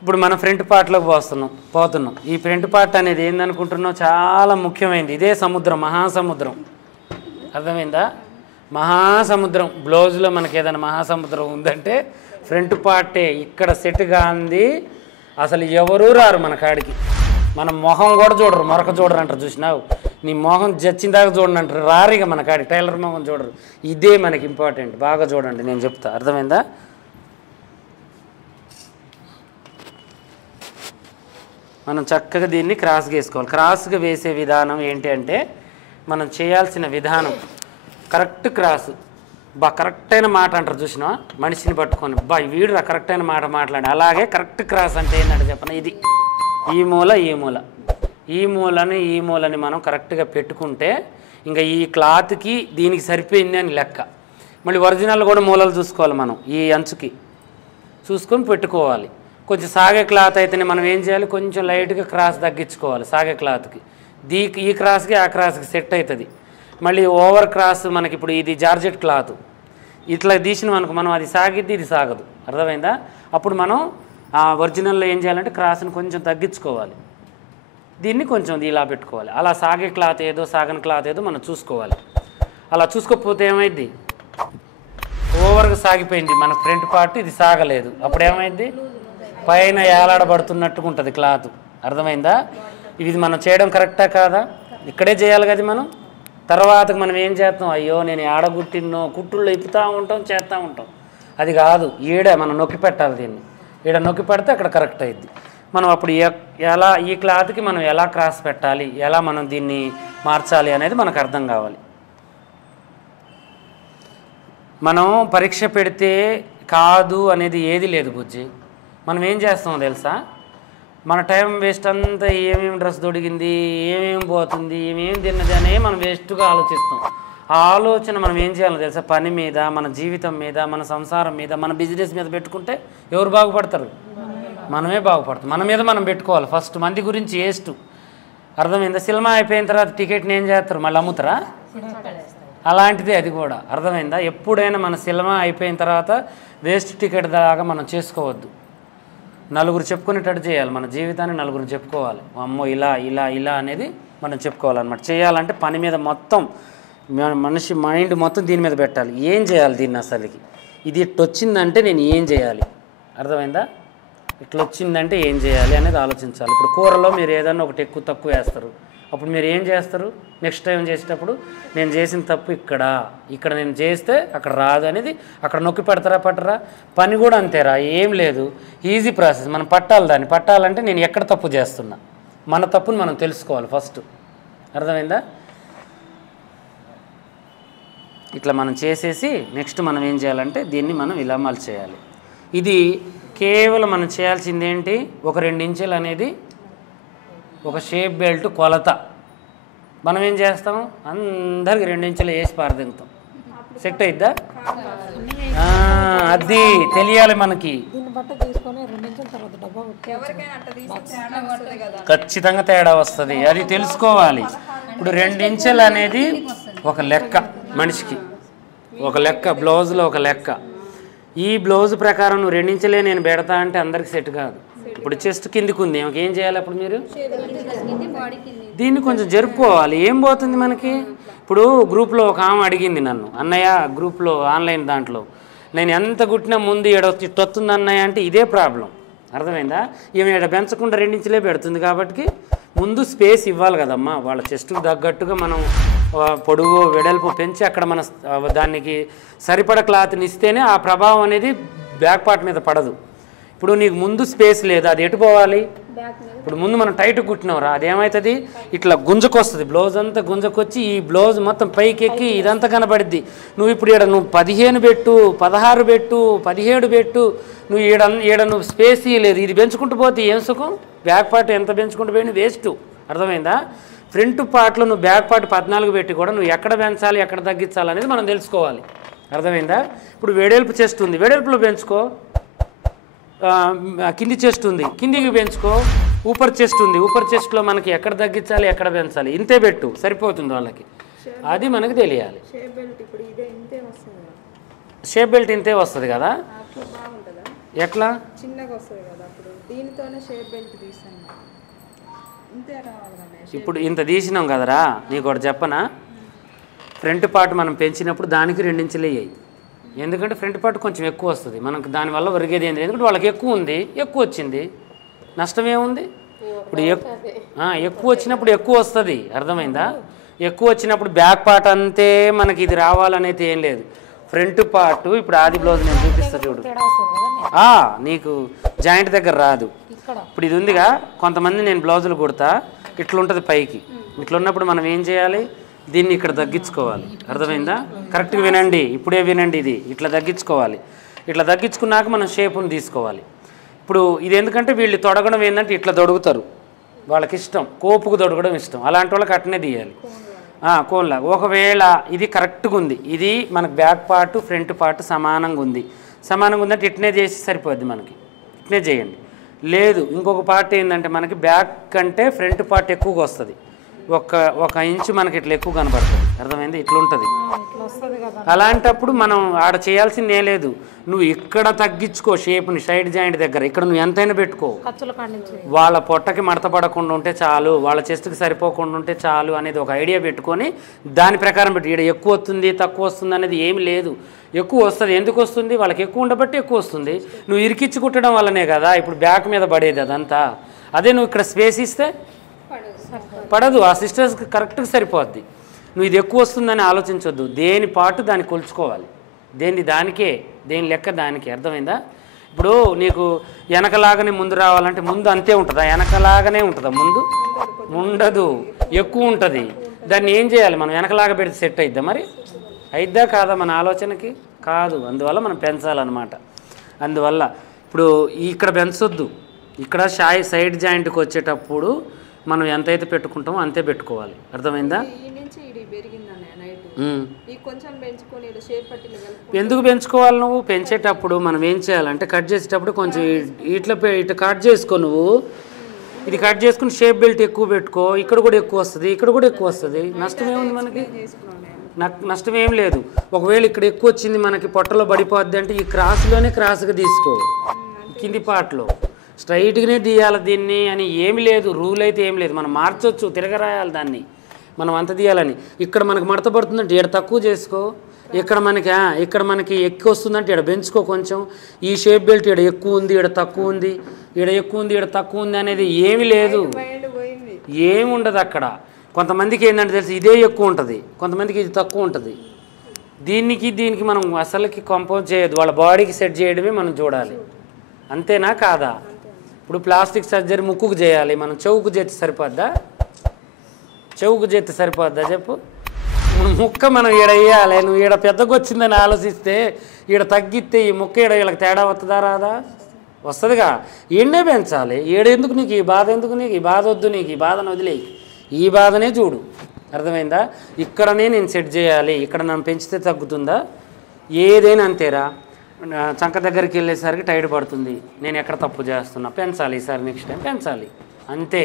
ఇప్పుడు మనం ఫ్రంట్ పార్ట్లోకి పోతున్నాం. ఈ ఫ్రంట్ పార్ట్ అనేది ఏందనుకుంటున్నాం, చాలా ముఖ్యమైనది. ఇదే సముద్రం, మహాసముద్రం. అర్థమైందా? మహాసముద్రం. బ్లౌజ్లో మనకి ఏదైనా మహాసముద్రం ఉందంటే ఫ్రంట్ పార్టే. ఇక్కడ సెట్ కాంది అసలు ఎవరూ రారు మన కాడికి. మన మొహం కూడా చూడరు, మరొక చూడరు అంటారు. చూసినావు, నీ మొహం జచ్చిందాకా చూడండి అంటారు. రారిగా మన కాడి టైలర్ మొహం చూడరు. ఇదే మనకి ఇంపార్టెంట్. బాగా చూడండి, నేను చెప్తా. అర్థమైందా? మనం చక్కగా దీన్ని క్రాస్గా వేసుకోవాలి. క్రాస్గా వేసే విధానం ఏంటి అంటే, మనం చేయాల్సిన విధానం కరెక్ట్ క్రాస్. కరెక్ట్ అయిన మాట అంటారు. చూసినా, మనిషిని పట్టుకొని వీడు కరెక్ట్ అయిన మాట మాట్లాడి. అలాగే కరెక్ట్ క్రాస్ అంటే ఏంటంటే చెప్పన, ఇది ఈ మూల ఈ మూలని మనం కరెక్ట్గా పెట్టుకుంటే ఇంకా ఈ క్లాత్కి దీనికి సరిపోయింది అని లెక్క. మళ్ళీ ఒరిజినల్ కూడా మూలలు చూసుకోవాలి. మనం ఈ అంచుకి చూసుకొని పెట్టుకోవాలి. కొంచెం సాగే క్లాత్ అయితేనే మనం ఏం చేయాలి, కొంచెం లైట్గా క్రాస్ తగ్గించుకోవాలి. సాగే క్లాత్కి ఈ క్రాస్కి ఆ క్రాస్కి సెట్ అవుతుంది. మళ్ళీ ఓవర్ క్రాస్ మనకి ఇప్పుడు ఇది జార్జెట్ క్లాత్ ఇట్లా తీసిన మనకు మనం అది సాగిద్ది, ఇది సాగదు. అర్థమైందా? అప్పుడు మనం ఆ ఒరిజినల్లో ఏం చేయాలంటే క్రాస్ని కొంచెం తగ్గించుకోవాలి. దీన్ని కొంచెం ఇలా పెట్టుకోవాలి. అలా సాగే క్లాత్ ఏదో సాగని క్లాత్ ఏదో మనం చూసుకోవాలి. అలా చూసుకోకపోతే ఏమైంది, ఓవర్గా సాగిపోయింది మన ఫ్రంట్ పార్ట్, ఇది సాగలేదు. అప్పుడు ఏమైంది, పైన ఏలాడబడుతున్నట్టుగా ఉంటుంది క్లాత్. అర్థమైందా? ఇది మనం చేయడం కరెక్టా కాదా? ఇక్కడే చేయాలి కదా మనం. తర్వాతకు మనం ఏం చేస్తాం, అయ్యో నేను ఆడగుట్టినో కుట్టుల్లో ఇప్పుతూ ఉంటాం, చేస్తూ ఉంటాం. అది కాదు, మనం నొక్కి పెట్టాలి. దీన్ని నొక్కి పెడితే అక్కడ కరెక్ట్ అయింది. మనం అప్పుడు ఎలా ఈ క్లాత్కి మనం ఎలా క్రాస్ పెట్టాలి, ఎలా మనం దీన్ని మార్చాలి అనేది మనకు అర్థం కావాలి. మనం పరీక్ష పెడితే కాదు అనేది ఏది లేదు బుజ్జి. మనం ఏం చేస్తామో తెలుసా, మన టైం వేస్ట్ అంతా ఏమేమి డ్రెస్ దొడిగింది, ఏమేమి పోతుంది, ఏమేమి తిన్నది అనే మనం వేస్ట్గా ఆలోచిస్తాం. ఆ ఆలోచన మనం ఏం చేయాలో తెలుసా, పని మీద, మన జీవితం మీద, మన సంసారం మీద, మన బిజినెస్ మీద పెట్టుకుంటే ఎవరు బాగుపడతారు? మనమే బాగుపడతాం. మన మీద మనం పెట్టుకోవాలి ఫస్ట్. మంది గురించి వేస్ట్. అర్థమైందా? సినిమా అయిపోయిన తర్వాత టికెట్ని ఏం చేస్తారు, మళ్ళీ అమ్ముతారా? అలాంటిదే అది కూడా. అర్థమైందా? ఎప్పుడైనా మన సినిమా అయిపోయిన తర్వాత వేస్ట్ టికెట్ దాకా మనం చేసుకోవద్దు. నలుగురు చెప్పుకునేటట్టు చేయాలి. మన జీవితాన్ని నలుగురు చెప్పుకోవాలి. అమ్మో ఇలా ఇలా ఇలా అనేది మనం చెప్పుకోవాలన్నమాట. చేయాలంటే పని మీద మొత్తం మనిషి మైండ్ మొత్తం దీని మీద పెట్టాలి. ఏం చేయాలి దీన్ని, అసలుకి ఇది ఇట్లా వచ్చిందంటే నేను ఏం చేయాలి? అర్థమైందా? ఇట్లా వచ్చిందంటే ఏం చేయాలి అనేది ఆలోచించాలి. ఇప్పుడు కూరలో మీరు ఏదన్నా ఒకటి ఎక్కువ తక్కువ వేస్తారు. అప్పుడు మీరు ఏం చేస్తారు, నెక్స్ట్ టైం చేసేటప్పుడు నేను చేసిన తప్పు ఇక్కడ నేను చేస్తే అక్కడ రాదు అనేది అక్కడ నొక్కి పట్టరా? పని కూడా అంతేరా, ఏం లేదు, ఈజీ ప్రాసెస్. మనం దాన్ని పట్టాలంటే నేను ఎక్కడ తప్పు చేస్తున్నా, మన తప్పుని మనం తెలుసుకోవాలి ఫస్ట్. అర్థమైందా? ఇట్లా మనం చేసేసి నెక్స్ట్ మనం ఏం చేయాలంటే దీన్ని మనం ఇలా మలిచేయాలి. ఇది కేవలం మనం చేయాల్సింది ఏంటి, ఒక 2 ఇంచులు అనేది ఒక షేప్ బెల్ట్ కొలత. మనం ఏం చేస్తాం, అందరికి 2 ఇంచులు వేసి పారదింగుతాం. సెట్ అయిద్దా? అది తెలియాలి మనకి. ఖచ్చితంగా తేడా వస్తుంది, అది తెలుసుకోవాలి. ఇప్పుడు 2 ఇంచులు అనేది ఒక లెక్క, మనిషికి ఒక లెక్క, బ్లౌజ్లో ఒక లెక్క. ఈ బ్లౌజ్ ప్రకారం నువ్వు 2 ఇంచులే నేను పెడతా అంటే అందరికి సెట్ కాదు. ఇప్పుడు చెస్ట్ కిందికి ఉంది, ఏం చేయాలి అప్పుడు మీరు దీన్ని కొంచెం జరుపుకోవాలి. ఏం పోతుంది మనకి. ఇప్పుడు గ్రూప్లో ఒక ఆమె అడిగింది నన్ను, అన్నయ్య గ్రూప్లో ఆన్లైన్ దాంట్లో నేను ఎంత కుట్టినా ముందు ఎడొస్తుంది అన్నయ్య అంటే ఇదే ప్రాబ్లం. అర్థమైందా? ఈమె ఎడ పెంచకుండా 2 ఇంచులే పెడుతుంది కాబట్టి ముందు స్పేస్ ఇవ్వాలి కదమ్మా. వాళ్ళ చెస్టుకు తగ్గట్టుగా మనం పొడుగు వెడల్పు పెంచి అక్కడ మన దానికి సరిపడ క్లాత్ని ఇస్తేనే ఆ ప్రభావం అనేది బ్యాక్ పార్ట్ మీద పడదు. ఇప్పుడు నీకు ముందు స్పేస్ లేదు, అది ఎటు పోవాలి? ఇప్పుడు ముందు మనం టైట్ కుట్టినవరా, అదేమవుతుంది, ఇట్లా గుంజకొస్తుంది. బ్లౌజ్ అంతా గుంజకొచ్చి ఈ బ్లౌజ్ మొత్తం పైకి ఎక్కి ఇదంతా కనబడిద్ది. నువ్వు ఇప్పుడు నువ్వు 15 పెట్టు, 16 పెట్టు, 17 పెట్టు, నువ్వు నువ్వు స్పేస్ ఇవ్వలేదు. ఇది పెంచుకుంటూ పోతే ఏం సుఖం? బ్యాక్ పార్ట్ ఎంత పెంచుకుంటూ పోయినా వేస్ట్. అర్థమైందా? ఫ్రంట్ పార్ట్లో నువ్వు బ్యాక్ పార్ట్ 14 పెట్టి కూడా నువ్వు ఎక్కడ పెంచాలి, ఎక్కడ తగ్గించాలి అనేది మనం తెలుసుకోవాలి. అర్థమైందా? ఇప్పుడు వెడల్పు చెస్ట్ ఉంది, వెడల్పులో పెంచుకో. కింది చెస్ట్ ఉంది, కిందికి పెంచుకో. ఊపర్ చెస్ట్ ఉంది, ఊపర్ చెస్ట్లో మనకి ఎక్కడ తగ్గించాలి, ఎక్కడ పెంచాలి, ఇంతే పెట్టు, సరిపోతుంది వాళ్ళకి. అది మనకు తెలియాలి. షేప్ బెల్ట్ ఇంతే వస్తుంది కదా. ఎట్లా చిన్నగా వస్తుంది కదా అప్పుడు దీనితోనే షేప్ బెల్ట్ తీసాను ఇంతే రావాలి. ఇప్పుడు ఇంత తీసినాం కదరా, నీకు ఒకటి చెప్పనా, ఫ్రంట్ పార్ట్ మనం పెంచినప్పుడు దానికి 2 ఇంచులు అయ్యాయి. ఎందుకంటే ఫ్రంట్ పార్ట్ కొంచెం ఎక్కువ వస్తుంది మనకు, దానివల్ల ఒరిగేది ఏంటి, ఎందుకంటే వాళ్ళకి ఎక్కువ ఉంది, ఎక్కువ వచ్చింది, నష్టమేముంది. ఇప్పుడు ఎక్కువ వచ్చినప్పుడు ఎక్కువ వస్తుంది, అర్థమైందా. ఎక్కువ వచ్చినప్పుడు బ్యాక్ పార్ట్ అంతే మనకి ఇది రావాలనేది ఏం లేదు. ఫ్రంట్ పార్ట్ ఇప్పుడు ఆది బ్లౌజ్ నేను చూపిస్తా చూడు, నీకు జాయింట్ దగ్గర రాదు. ఇప్పుడు ఇది ఉందిగా, కొంతమంది నేను బ్లౌజులు కుడతా ఇట్లా ఉంటుంది పైకి, ఇట్లా ఉన్నప్పుడు మనం ఏం చేయాలి, దీన్ని ఇక్కడ తగ్గించుకోవాలి, అర్థమైందా. కరెక్ట్గా వినండి, ఇప్పుడే వినండి, ఇది ఇట్లా తగ్గించుకోవాలి. ఇట్లా తగ్గించుకున్నాక మనం షేపును తీసుకోవాలి. ఇప్పుడు ఇది ఎందుకంటే వీళ్ళు తొడగడం ఏంటంటే ఇట్లా తొడుగుతారు, వాళ్ళకి ఇష్టం, కోపుకు తొడగడం ఇష్టం, అలాంటి వాళ్ళకి అట్నే తీయాలి కోన్లాగా. ఒకవేళ ఇది కరెక్ట్గా ఉంది, ఇది మనకు బ్యాక్ పార్ట్ ఫ్రంట్ పార్ట్ సమానంగా ఉంది, సమానంగా ఉందంటే ఇట్నే చేసి సరిపోద్ది మనకి, ఇట్నే చేయండి. లేదు ఇంకొక పార్ట్ ఏంటంటే మనకి బ్యాక్ కంటే ఫ్రంట్ పార్ట్ ఎక్కువగా వస్తుంది, ఒక ఇంచు మనకి ఇట్లా ఎక్కువ కనబడుతుంది, అర్థమైంది, ఇట్లా ఉంటుంది. అలాంటప్పుడు మనం ఆడ చేయాల్సింది ఏం లేదు, నువ్వు ఇక్కడ తగ్గించుకో షేప్ని, సైడ్ జాయింట్ దగ్గర ఇక్కడ నువ్వు ఎంతైనా పెట్టుకో, వాళ్ళ పొట్టకి మడత పడకుండా ఉంటే చాలు, వాళ్ళ చెస్ట్కి సరిపోకుండా ఉంటే చాలు అనేది ఒక ఐడియా పెట్టుకొని దాని ప్రకారం పెట్టి, ఇక్కడ ఎక్కువ వస్తుంది తక్కువ వస్తుంది అనేది ఏమి లేదు, ఎక్కువ వస్తుంది. ఎందుకు వస్తుంది, వాళ్ళకి ఎక్కువ ఉండబట్టి ఎక్కువ వస్తుంది. నువ్వు ఇరికిచ్చి కుట్టడం వల్లనే కదా ఇప్పుడు బ్యాక్ మీద పడేది అదంతా. అదే నువ్వు ఇక్కడ స్పేస్ ఇస్తే పడదు, ఆ సిస్టర్స్కి కరెక్ట్గా సరిపోద్ది. నువ్వు ఇది ఎక్కువ వస్తుందని ఆలోచించొద్దు, దేని పాటు దాన్ని కొలుచుకోవాలి, దేని దానికే, దేని లెక్క దానికే, అర్థమైందా. ఇప్పుడు నీకు వెనకలాగానే ముందు రావాలంటే ముందు అంతే ఉంటుందా, వెనకలాగానే ఉంటుందా, ముందు ఉండదు, ఎక్కువ ఉంటుంది. దాన్ని ఏం చేయాలి మనం, వెనకలాగా పెడితే సెట్ అయిద్దా, మరి అయిద్దా కాదా, మన ఆలోచనకి కాదు. అందువల్ల మనం పెంచాలన్నమాట. అందువల్ల ఇప్పుడు ఇక్కడ పెంచొద్దు, ఇక్కడ సైడ్ జాయింట్కి వచ్చేటప్పుడు మనం ఎంతైతే పెట్టుకుంటామో అంతే పెట్టుకోవాలి, అర్థమైందా. ఎందుకు పెంచుకోవాలి, నువ్వు పెంచేటప్పుడు మనం ఏం చేయాలంటే కట్ చేసేటప్పుడు కొంచెం ఇట్లా కట్ చేసుకో, నువ్వు ఇది కట్ చేసుకుని షేప్ బెల్ట్ ఎక్కువ పెట్టుకో, ఇక్కడ కూడా ఎక్కువ వస్తుంది, ఇక్కడ కూడా ఎక్కువ వస్తుంది, నష్టమేముంది మనకి, నష్టమేం లేదు. ఒకవేళ ఇక్కడ ఎక్కువ వచ్చింది మనకి పొట్టలో పడిపోద్ది అంటే ఈ క్రాస్లోనే క్రాస్గా తీసుకో, కింది పార్ట్లో స్ట్రైట్గానే తీయాలి దీన్ని అని ఏమి లేదు, రూల్ అయితే ఏం లేదు, మనం మార్చొచ్చు, తిరగరాయాలి దాన్ని, మనం అంత తీయాలని. ఇక్కడ మనకు మడత పడుతుందంటే ఇక్కడ తక్కువ చేసుకో, ఇక్కడ మనకి ఎక్కువ వస్తుందంటే ఇక్కడ పెంచుకో కొంచెం. ఈ షేప్ బెల్ట్ ఇక్కడ ఎక్కువ ఉంది, ఇక్కడ తక్కువ ఉంది, ఇక్కడ ఎక్కువ ఉంది, ఇక్కడ తక్కువ ఉంది అనేది ఏమి లేదు, ఏమి ఉండదు అక్కడ. కొంతమందికి ఏంటంటే తెలిసి ఇదే ఎక్కువ ఉంటుంది, కొంతమందికి ఇది తక్కువ ఉంటుంది. దీనికి మనం అసలుకి కంపోజ్ చేయదు, వాళ్ళ బాడీకి సెట్ చేయడమే మనం చూడాలి, అంతేనా కాదా. ఇప్పుడు ప్లాస్టిక్ సర్జరీ ముక్కుకు చేయాలి, మనం చెవుకు చేతి సరిపోద్దా, చెవుకు చేతి సరిపోద్దా చెప్పు. ముక్క మనం ఈడ వేయాలి, నువ్వు ఈడ పెద్దగా వచ్చిందని ఆలోచిస్తే ఈడ తగ్గిస్తే ఈ ముక్క ఈడ వీళ్ళకి తేడా వస్తుందా రాదా, వస్తుందిగా. ఈడనే పెంచాలి, ఈడెందుకు నీకు ఈ బాధ, ఎందుకు నీకు ఈ బాధ వద్దు, నీకు ఈ బాధను వదిలేయి, ఈ బాధనే చూడు, అర్థమైందా. ఇక్కడనే నేను సెట్ చేయాలి, ఇక్కడ నన్ను పెంచితే తగ్గుతుందా, ఏదైనా అంతేరా. చంక దగ్గరికి వెళ్ళేసరికి టైట్ పడుతుంది, నేను ఎక్కడ తప్పు చేస్తున్నా, పెంచాలి ఈసారి, నెక్స్ట్ టైం పెంచాలి, అంతే.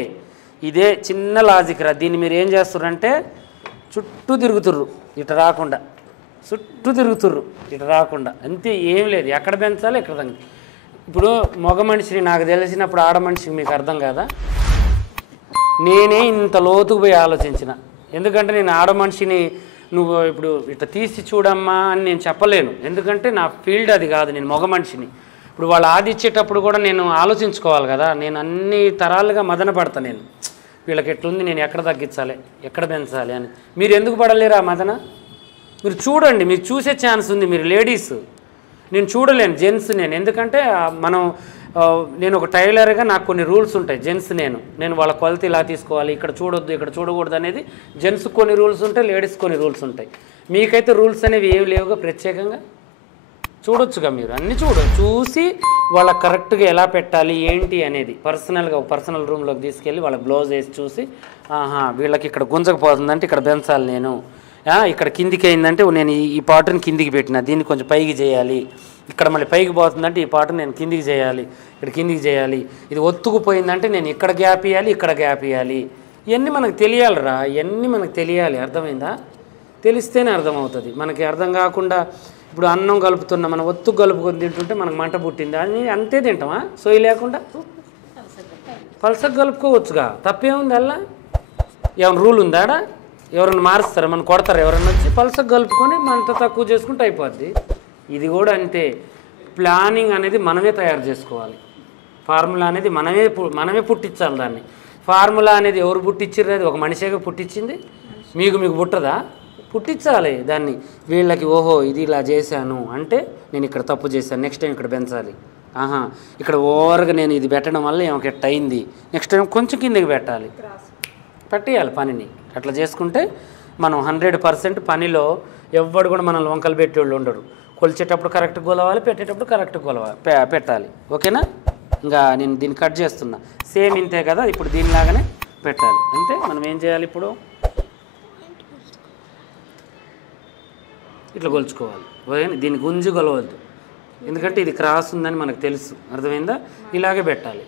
ఇదే చిన్న లాజిక్ రా. దీన్ని మీరు ఏం చేస్తున్నారంటే చుట్టూ తిరుగుతుర్రు, ఇటు రాకుండా, చుట్టూ తిరుగుతుర్రు, ఇటు రాకుండా, అంతే, ఏం లేదు. ఎక్కడ పెంచాలి ఎక్కడ తగ్గి. ఇప్పుడు మగ మనిషిని నాకు తెలిసినప్పుడు ఆడ మనిషికి మీకు అర్థం కాదా, నేనే ఇంత లోతుకు పోయి ఆలోచించిన, ఎందుకంటే నేను ఆడ మనిషిని నువ్వు ఇప్పుడు ఇట్లా తీసి చూడమ్మా అని నేను చెప్పలేను, ఎందుకంటే నా ఫీల్డ్ అది కాదు, నేను మగ మనిషిని. ఇప్పుడు వాళ్ళు ఆది ఇచ్చేటప్పుడు కూడా నేను ఆలోచించుకోవాలి కదా, నేను అన్ని తరాలుగా మదన పడతా, నేను వీళ్ళకి ఎట్లుంది, నేను ఎక్కడ తగ్గించాలి, ఎక్కడ పెంచాలి అని. మీరు ఎందుకు పడలేరు ఆ మదన, మీరు చూడండి, మీరు చూసే ఛాన్స్ ఉంది, మీరు లేడీస్, నేను చూడలేను, జెంట్స్ నేను, ఎందుకంటే నేను ఒక టైలర్గా నాకు కొన్ని రూల్స్ ఉంటాయి, జెంట్స్ నేను వాళ్ళ కొలత ఇలా తీసుకోవాలి, ఇక్కడ చూడొద్దు ఇక్కడ చూడకూడదు అనేది జెంట్స్ కొన్ని రూల్స్ ఉంటాయి, లేడీస్ కొన్ని రూల్స్ ఉంటాయి. మీకైతే రూల్స్ అనేవి ఏమి లేవుగా, ప్రత్యేకంగా చూడొచ్చుగా, మీరు అన్నీ చూసి వాళ్ళకి కరెక్ట్గా ఎలా పెట్టాలి ఏంటి అనేది పర్సనల్గా పర్సనల్ రూమ్లోకి తీసుకెళ్ళి వాళ్ళ బ్లౌజ్ వేసి చూసి, వీళ్ళకి ఇక్కడ గుంజకపోతుందంటే ఇక్కడ పెంచాలి, నేను ఇక్కడ కిందికి అయిందంటే నేను ఈ పాటుని కిందికి పెట్టిన, దీన్ని కొంచెం పైకి చేయాలి, ఇక్కడ మళ్ళీ పైకి పోతుందంటే ఈ పాటను నేను కిందికి చేయాలి, ఇక్కడ కిందికి చేయాలి, ఇది ఒత్తుకుపోయిందంటే నేను ఇక్కడ గ్యాప్ ఇవ్వాలి, ఇక్కడ గ్యాప్ ఇవ్వాలి, ఇవన్నీ మనకు తెలియాలిరా, ఇవన్నీ మనకు తెలియాలి, అర్థమైందా. తెలిస్తేనే అర్థమవుతుంది, మనకి అర్థం కాకుండా ఇప్పుడు అన్నం కలుపుతున్నాం, మనం ఒత్తు కలుపుకొని తింటుంటే మనకు మంట పుట్టింది, అది అంతే తింటామా? సోయి లేకుండా పలసగా కలుపుకోవచ్చుగా, తప్పేముంది అలా? ఏమైనా రూల్ ఉందా? ఎవరైనా మారుస్తారా? మనం కొడతారు ఎవరైనా వచ్చి? పలసగా కలుపుకొని మంట తక్కువ చేసుకుంటే అయిపోద్ది. ఇది కూడా అంతే. ప్లానింగ్ అనేది మనమే తయారు చేసుకోవాలి. ఫార్ములా అనేది మనమే పుట్టించాలి దాన్ని. ఫార్ములా అనేది ఎవరు పుట్టించారు? అది ఒక మనిషిగా పుట్టించింది. మీకు పుట్టదా? పుట్టించాలి దాన్ని. వీళ్ళకి ఓహో ఇది ఇలా చేశాను అంటే నేను ఇక్కడ తప్పు చేశాను, నెక్స్ట్ టైం ఇక్కడ పెంచాలి. ఇక్కడ ఓవర్గా నేను ఇది పెట్టడం వల్ల ఏమొక ఎట్ట అయింది, నెక్స్ట్ టైం కొంచెం కిందకి పెట్టేయాలి పనిని. అట్లా చేసుకుంటే మనం 100% పనిలో ఎవ్వడు కూడా మనల్ని వంకలు పెట్టేవాళ్ళు ఉండరు. కొలిచేటప్పుడు కరెక్ట్ కొలవాలి, పెట్టేటప్పుడు కరెక్ట్ పెట్టాలి. ఓకేనా? ఇంకా నేను దీన్ని కట్ చేస్తున్నా. సేమ్ ఇంతే కదా, ఇప్పుడు దీనిలాగానే పెట్టాలి. అంతే. మనం ఏం చేయాలి ఇప్పుడు? ఇట్లా కొలుచుకోవాలి. దీన్ని గుంజి కొలవద్దు, ఎందుకంటే ఇది క్రాస్ ఉందని మనకు తెలుసు. అర్థమైందా? ఇలాగే పెట్టాలి.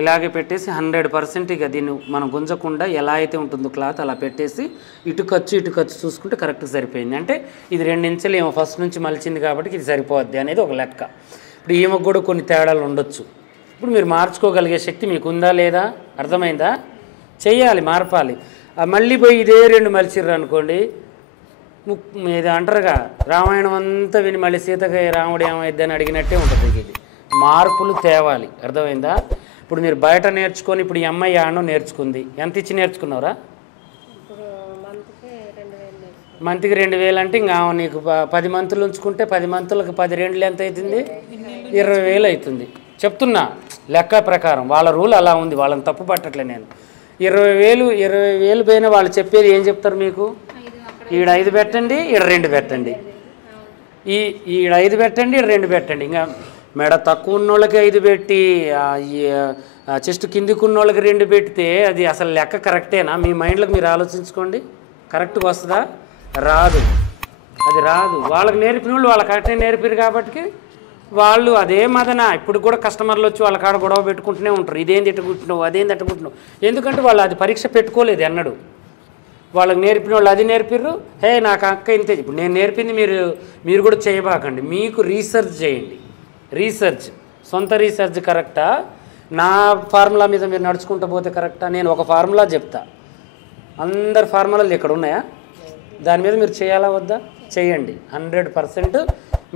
ఇలాగే పెట్టేసి 100% ఇక దీన్ని మనం గుంజకుండా ఎలా అయితే ఉంటుందో క్లాత్ అలా పెట్టేసి ఇటు ఖర్చు చూసుకుంటే కరెక్ట్గా సరిపోయింది. అంటే ఇది 2 ఇంచులు ఏమో ఫస్ట్ నుంచి మలిచింది కాబట్టి ఇది సరిపోద్ది అనేది ఒక లెక్క. ఇప్పుడు ఈమెకు కూడా కొన్ని తేడాలు ఉండొచ్చు. ఇప్పుడు మీరు మార్చుకోగలిగే శక్తి మీకు ఉందా లేదా? అర్థమైందా? చెయ్యాలి, మార్పాలి. మళ్ళీ పోయి ఇదే 2 మలిచిర్రు అనుకోండి, ఇది అంటారుగా రామాయణం అంతా విని మళ్ళీ సీతకి రాముడు ఏమైద్దని అడిగినట్టే ఉంటుంది. ఇది మార్పులు తేవాలి. అర్థమైందా? ఇప్పుడు మీరు బయట నేర్చుకొని ఇప్పుడు ఈ అమ్మాయి ఆడను నేర్చుకుంది, ఎంత ఇచ్చి నేర్చుకున్నారా? మంత్కి 2000 అంటే ఇంకా నీకు 10 మంతులు ఉంచుకుంటే 10 మంతులకు 10 రెండులు ఎంత అవుతుంది? 20,000 అవుతుంది. చెప్తున్నా లెక్క ప్రకారం, వాళ్ళ రూల్ అలా ఉంది, వాళ్ళని తప్పు పట్టట్లే నేను. 20,000 పైన వాళ్ళు చెప్పేది ఏం చెప్తారు మీకు? ఈడ 5 పెట్టండి, ఈడ 2 పెట్టండి, ఈడ 5 పెట్టండి, ఈడ 2 పెట్టండి. ఇంకా మెడ తక్కువ ఉన్నోళ్ళకి 5 పెట్టి చెస్ట్ కిందికి ఉన్నోళ్ళకి 2 పెడితే అది అసలు లెక్క కరెక్టేనా? మీ మైండ్లోకి మీరు ఆలోచించుకోండి. కరెక్ట్గా వస్తుందా? రాదు. అది రాదు. వాళ్ళకి నేర్పిన వాళ్ళు వాళ్ళకి కరెక్టే నేర్పారు కాబట్టి వాళ్ళు అదే మదన. ఇప్పుడు కూడా కస్టమర్లు వచ్చి వాళ్ళ కాడ గొడవ పెట్టుకుంటూనే ఉంటారు, ఇదేంది ఎట్టుకుంటున్నావు, అదేంది ఎట్టుకుంటున్నావు. ఎందుకంటే వాళ్ళు అది పరీక్ష పెట్టుకోలేదు ఎన్నడు. వాళ్ళకి నేర్పిన వాళ్ళు అది నేర్పిర్రు, హే నాకు అక్క ఇంతే. ఇప్పుడు నేను నేర్పింది మీరు కూడా చేయబాకండి. మీకు రీసెర్చ్ చేయండి. సొంత రీసెర్చ్ కరెక్టా, నా ఫార్ములా మీద మీరు నడుచుకుంటూ పోతే కరెక్టా? నేను ఒక ఫార్ములా చెప్తా, అందరి ఫార్ములాలు ఇక్కడ ఉన్నాయా? దాని మీద మీరు చేయాలా వద్దా? చేయండి. 100%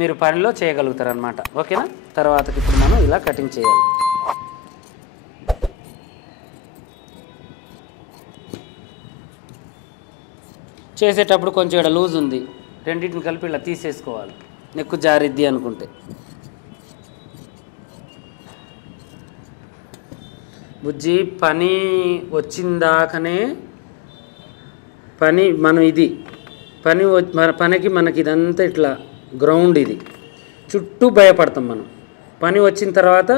మీరు పనిలో చేయగలుగుతారు అన్నమాట. ఓకేనా? తర్వాతకి ఇప్పుడు మనం ఇలా కటింగ్ చేయాలి. చేసేటప్పుడు కొంచెం ఇక్కడ లూజ్ ఉంది, రెండింటిని కలిపి ఇలా తీసేసుకోవాలి, నెక్కు జారిద్ది అనుకుంటే. బుజ్జి పని వచ్చిందాకనే మనం ఇది పనికి మనకి ఇదంతా ఇట్లా గ్రౌండ్, ఇది చుట్టూ భయపడతాం మనం. పని వచ్చిన తర్వాత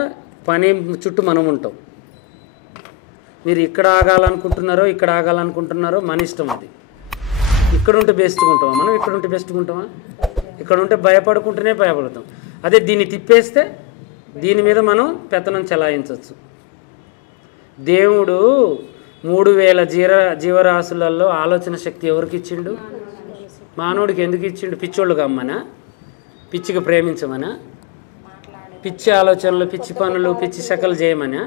పని చుట్టూ మనం ఉంటాం. మీరు ఇక్కడ ఆగాలనుకుంటున్నారో మన ఇష్టం. అది ఇక్కడ ఉంటే బెస్ట్గా ఉంటామా మనం? ఇక్కడ ఉంటే బెస్ట్గా ఉంటామా? ఇక్కడ ఉంటే భయపడతాం. అదే దీన్ని తిప్పేస్తే దీని మీద మనం పెత్తనం చెలాయించవచ్చు. దేవుడు 3000 జీవరాశులలో ఆలోచన శక్తి ఎవరికి ఇచ్చిండు? మానవుడికి. ఎందుకు ఇచ్చిండు? పిచ్చోళ్ళుగా అమ్మనా? పిచ్చిగా ప్రేమించమనా? పిచ్చి ఆలోచనలు, పిచ్చి పనులు, పిచ్చి శకలు చేయమనా?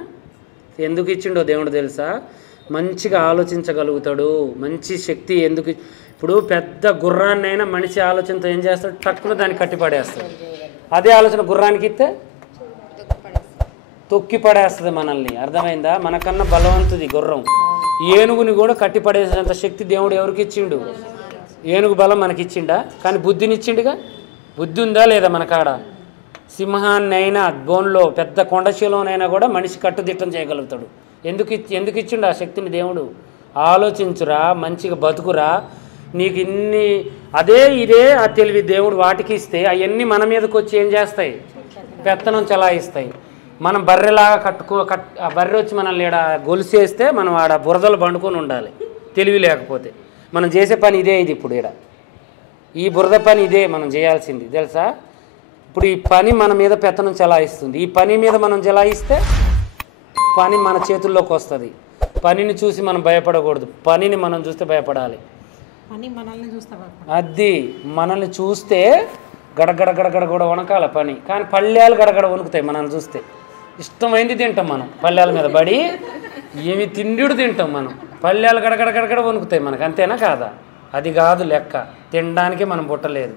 ఎందుకు ఇచ్చిండో దేవుడు తెలుసా? మంచిగా ఆలోచించగలుగుతాడు, మంచి శక్తి. ఎందుకు? ఇప్పుడు పెద్ద గుర్రాన్నైనా మనిషి ఆలోచనతో ఏం చేస్తాడు? టక్కున దాన్ని కట్టిపడేస్తాడు. అదే ఆలోచన గుర్రానికి ఇస్తే తొక్కి పడేస్తుంది మనల్ని. అర్థమైందా? మనకన్నా బలవంతుది గుర్రం. ఏనుగుని కూడా కట్టిపడేసేంత శక్తి దేవుడు ఎవరికి ఇచ్చిండు? ఏనుగు బలం మనకిచ్చిండా? కానీ బుద్ధిని ఇచ్చిండుగా. బుద్ధి ఉందా లేదా మనకాడ? సింహాన్నైనా బోన్లో పెద్ద కొండశీలోనైనా కూడా మనిషి కట్టుదిట్టం చేయగలుగుతాడు. ఎందుకు ఇచ్చిండు ఆ శక్తిని దేవుడు? ఆలోచించురా, మంచిగా బతుకురా. నీకు ఇదే ఆ తెలివి దేవుడు వాటికి ఇస్తే అవన్నీ మన మీదకి వచ్చి ఏం చేస్తాయి? పెత్తనం చలాయిస్తాయి. మనం బర్రెలాగా ఆ బర్రె వచ్చి మనల్ని ఈడ గొలుసేస్తే మనం ఆడ బురదలు బండుకొని ఉండాలి. తెలివి లేకపోతే మనం చేసే పని ఇదే. ఇది ఇప్పుడు ఈడ ఈ బురద పని ఇదే మనం చేయాల్సింది, తెలుసా? ఇప్పుడు ఈ పని మన మీద పెత్తనం చలాయిస్తుంది. ఈ పని మీద మనం చలాయిస్తే పని మన చేతుల్లోకి వస్తుంది. పనిని చూసి మనం భయపడకూడదు, పనిని మనం చూస్తే భయపడాలి. అది మనల్ని చూస్తే గడగడ గడగడ కూడా వణకాల పని, కానీ పళ్ళాలు గడగడ వణుకుతాయి మనల్ని చూస్తే. ఇష్టమైంది తింటాం మనం, పళ్ళాల మీద పడి ఏమి తిండిడు తింటాం మనం, పళ్ళాలు గడగడ గడగడ వణుకుతాయి మనకు, అంతేనా కాదా? అది కాదు లెక్క, తినడానికే మనం పుట్టలేదు,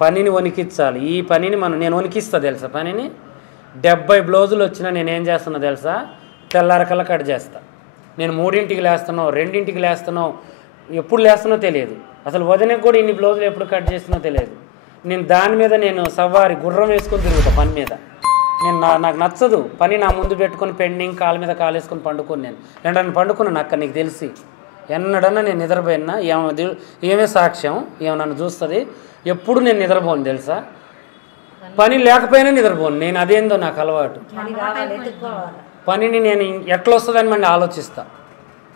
పనిని వణికించాలి. ఈ పనిని నేను వణికిస్తా తెలుసా, పనిని 70 బ్లౌజులు వచ్చినా నేనేం చేస్తున్నా తెలుసా, తెల్లారకల్లా కట్ చేస్తా. నేను 3ంటికి లేస్తున్నావు, 2ంటికి లేస్తున్నావు, ఎప్పుడు లేస్తున్నావు తెలియదు, అసలు వదినకు కూడా ఇన్ని బ్లౌజులు ఎప్పుడు కట్ చేస్తున్నో తెలియదు. నేను దాని మీద సవారి గుర్రం వేసుకొని తిరుగుతా పని మీద. నాకు నచ్చదు పని నా ముందు పెట్టుకొని పెండింగ్ కాళ్ళ మీద కాలు వేసుకొని పండుకొని నేను రెండని పండుకున్నాను అక్క, నీకు తెలిసి ఎన్నడన్నా నేను నిద్రపోయినా ఏమే సాక్ష్యం, ఏమో నన్ను చూస్తుంది, ఎప్పుడు నేను నిద్రపోను తెలుసా, పని లేకపోయినా నిద్రపోను నేను, అదేందో నాకు అలవాటు. పనిని నేను ఎట్లా వస్తుందని మళ్ళీ ఆలోచిస్తా,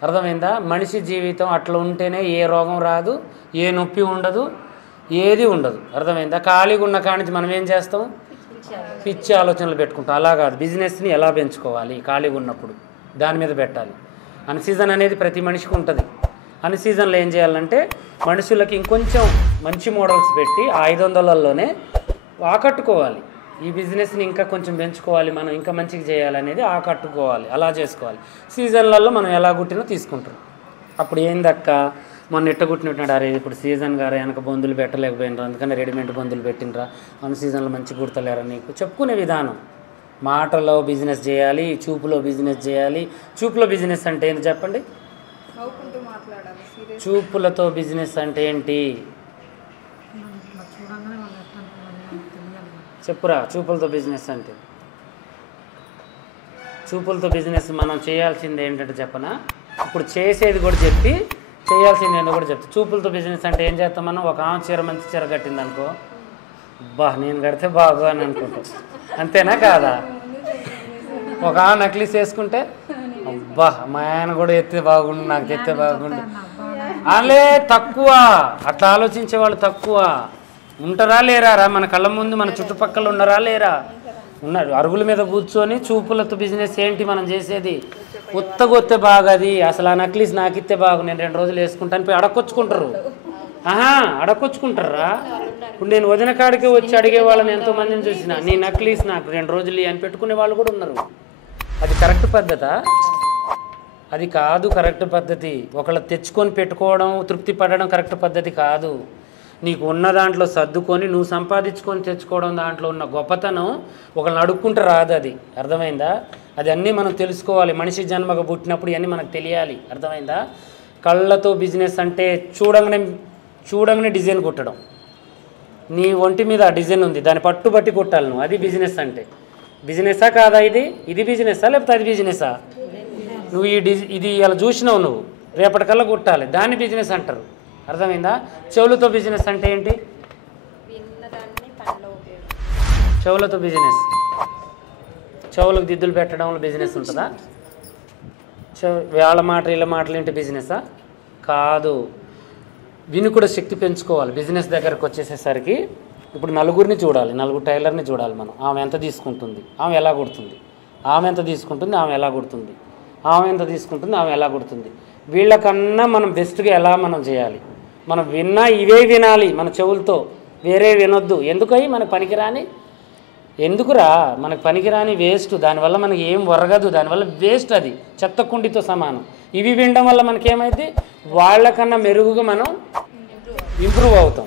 అర్థమైందా? మనిషి జీవితం అట్లా ఉంటేనే ఏ రోగం రాదు, ఏ నొప్పి ఉండదు, ఏది ఉండదు, అర్థమైందా? ఖాళీగా ఉన్న కానించి మనం ఏం చేస్తాం, పిచ్చి ఆలోచనలు పెట్టుకుంటాం. అలా కాదు, బిజినెస్ని ఎలా పెంచుకోవాలి, ఖాళీగా ఉన్నప్పుడు దాని మీద పెట్టాలి. అన్ సీజన్ అనేది ప్రతి మనిషికి ఉంటుంది. అన్ సీజన్లో ఏం చేయాలంటే మనుషులకి ఇంకొంచెం మంచి మోడల్స్ పెట్టి 500లలోనే ఆకట్టుకోవాలి. ఈ బిజినెస్ని ఇంకా కొంచెం పెంచుకోవాలి, మనం ఇంకా మంచిగా చేయాలనేది ఆకట్టుకోవాలి, అలా చేసుకోవాలి. సీజన్లలో మనం ఎలా కుట్టినా తీసుకుంటారు. అప్పుడు ఏందక్క మొన్న ఎట్ట కుట్టినట్టున్నాడు, అరే ఇప్పుడు సీజన్ గారు వెనక బొందులు పెట్టలేకపోయినరా, అందుకని రెడీమేడ్ బొందులు పెట్టినరా, మన సీజన్లో మంచి కుడతలేరా, నీకు చెప్పుకునే విధానం. మాటలో బిజినెస్ చేయాలి, చూపులో బిజినెస్ చేయాలి. చూపులో బిజినెస్ అంటే ఏంటి చెప్పండి, చూపులతో బిజినెస్ అంటే ఏంటి చెప్పురా. చూపులతో బిజినెస్ అంటే, చూపులతో బిజినెస్ మనం చేయాల్సింది ఏంటంటే చెప్పనా, ఇప్పుడు చేసేది కూడా చెప్పి చేయాల్సింది ఏంటో కూడా చెప్తా. చూపులతో బిజినెస్ అంటే ఏం చేస్తాం మనం, ఒక ఆమె చీర మంచి చీర కట్టింది అనుకో, బా నేను కడితే బాగు అని అనుకుంటాం, అంతేనా కాదా? ఒక ఆమె నక్లీస్ వేసుకుంటే అబ్బా మా ఆయన కూడా ఎత్తే బాగుండు, నాకు ఎత్తే బాగుండు, అలే తక్కువ. అట్లా ఆలోచించే వాళ్ళు తక్కువ. ఉంటారా లేరా, మన కళ్ళ ముందు మన చుట్టుపక్కల ఉన్నారా లేరా, ఉన్నారు. అరుగుల మీద కూర్చొని చూపులతో బిజినెస్ ఏంటి మనం చేసేది, ఉత్తగొత్తే బాగా, అది అసలు ఆ నక్లీస్ నాకు ఇస్తే బాగు, నేను 2 రోజులు వేసుకుంటాను పోయి అడక్కొచ్చుకుంటారు. అడక్కొచ్చుకుంటారా? ఇప్పుడు నేను వదిన కాడికి వచ్చి అడిగే వాళ్ళని ఎంతోమందిని చూసిన, నీ నక్లీస్ నాకు 2 రోజులు అని పెట్టుకునే వాళ్ళు కూడా ఉన్నారు. అది కరెక్ట్ పద్ధతా? అది కాదు కరెక్ట్ పద్ధతి. ఒకళ్ళు తెచ్చుకొని పెట్టుకోవడం, తృప్తి పడడం కరెక్ట్ పద్ధతి కాదు. నీకు ఉన్న దాంట్లో సర్దుకొని నువ్వు సంపాదించుకొని తెచ్చుకోవడం, దాంట్లో ఉన్న గొప్పతనం ఒకళ్ళని అడుక్కుంటే రాదు. అది అర్థమైందా? అది అన్నీ మనం తెలుసుకోవాలి. మనిషి జన్మగా పుట్టినప్పుడు ఇవన్నీ మనకు తెలియాలి, అర్థమైందా? కళ్ళతో బిజినెస్ అంటే చూడంగానే డిజైన్ కుట్టడం. నీ ఒంటి మీద ఆ డిజైన్ ఉంది, దాన్ని పట్టుబట్టి కుట్టాలి నువ్వు, అది బిజినెస్ అంటే. బిజినెసా కాదా? ఇది బిజినెసా లేకపోతే అది బిజినెసా? నువ్వు ఇది ఇలా చూసినావు, నువ్వు రేపటికల్లా కుట్టాలి, దాన్ని బిజినెస్ అంటారు, అర్థమైందా? చెవులతో బిజినెస్ అంటే ఏంటి? చెవులతో బిజినెస్, చెవులకు దిద్దులు పెట్టడంలో బిజినెస్ ఉంటుందా? వాళ్ళ మాట వీళ్ళ మాటలు ఏంటి బిజినెసా? కాదు. విని కూడా శక్తి పెంచుకోవాలి. బిజినెస్ దగ్గరకు వచ్చేసేసరికి ఇప్పుడు నలుగురిని చూడాలి, 4 టైలర్ని చూడాలి మనం. ఆమె ఎంత తీసుకుంటుంది, ఆమె ఎలా కుడుతుంది, ఆమె ఎంత తీసుకుంటుంది, ఆమె ఎలా కుడుతుంది, ఆమె ఎంత తీసుకుంటుంది, ఆమె ఎలా కుడుతుంది. వీళ్ళకన్నా మనం బెస్ట్గా ఎలా మనం చేయాలి, మనం విన్నా ఇవే వినాలి మన చెవులతో, వేరే వినొద్దు. ఎందుకై మనకు పనికిరాని, ఎందుకురా మనకు పనికిరాని వేస్ట్, దానివల్ల మనకి ఏం వరగదు, దానివల్ల వేస్ట్, అది చెత్త కుండితో సమానం. ఇవి వినడం వల్ల మనకేమైంది, వాళ్ళకన్నా మెరుగుగా మనం ఇంప్రూవ్ అవుతాం.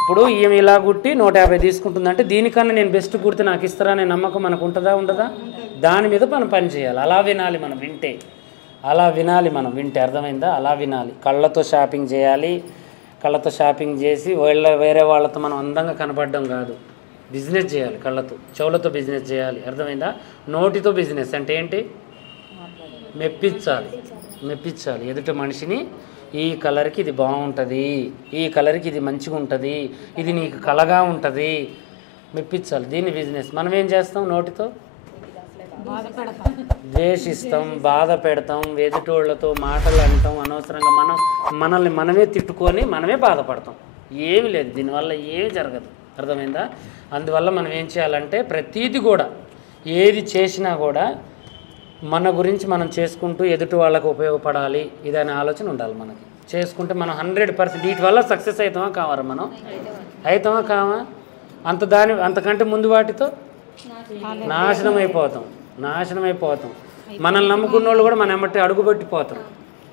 ఇప్పుడు ఈమె ఇలా కుట్టి 150 తీసుకుంటుందంటే దీనికన్నా నేను బెస్ట్ కుడితే నాకు ఇస్తారా అనే నమ్మకం మనకు ఉంటుందా ఉండదా? దాని మీద మనం పని చేయాలి. అలా వినాలి మనం వింటే, అలా వినాలి మనం వింటే, అర్థమైందా? అలా వినాలి. కళ్ళతో షాపింగ్ చేయాలి. కళ్ళతో షాపింగ్ చేసి వేరే వాళ్ళతో మనం అందంగా కనపడడం కాదు, బిజినెస్ చేయాలి. కళ్ళతో చెవులతో బిజినెస్ చేయాలి, అర్థమైందా? నోటితో బిజినెస్ అంటే ఏంటి? మెప్పించాలి ఎదుట మనిషిని. ఈ కలర్కి ఇది బాగుంటుంది, ఈ కలర్కి ఇది మంచిగా ఉంటుంది, ఇది నీకు కలగా ఉంటుంది, మెప్పించాలి. దీన్ని బిజినెస్. మనం ఏం చేస్తాం? నోటితో ద్వేషిస్తాం, బాధ పెడతాం, ఎదుటోళ్ళతో మాటలు అంటాం, అనవసరంగా మనల్ని మనమే తిట్టుకొని మనమే బాధపడతాం. ఏమి లేదు, దీనివల్ల ఏమి జరగదు, అర్థమైందా? అందువల్ల మనం ఏం చేయాలంటే ప్రతీది కూడా ఏది చేసినా కూడా మన గురించి మనం చేసుకుంటూ ఎదుటి వాళ్ళకు ఉపయోగపడాలి, ఇదనే ఆలోచన ఉండాలి మనకి. చేసుకుంటే మనం 100% వీటి వల్ల సక్సెస్ అవుతామా కావాలా మనం? అవుతామా కామా? అంతకంటే ముందు వాటితో నాశనం అయిపోతాం. మనల్ని నమ్ముకున్న వాళ్ళు కూడా మన ఎమ్మటి అడుగుపెట్టిపోతాం.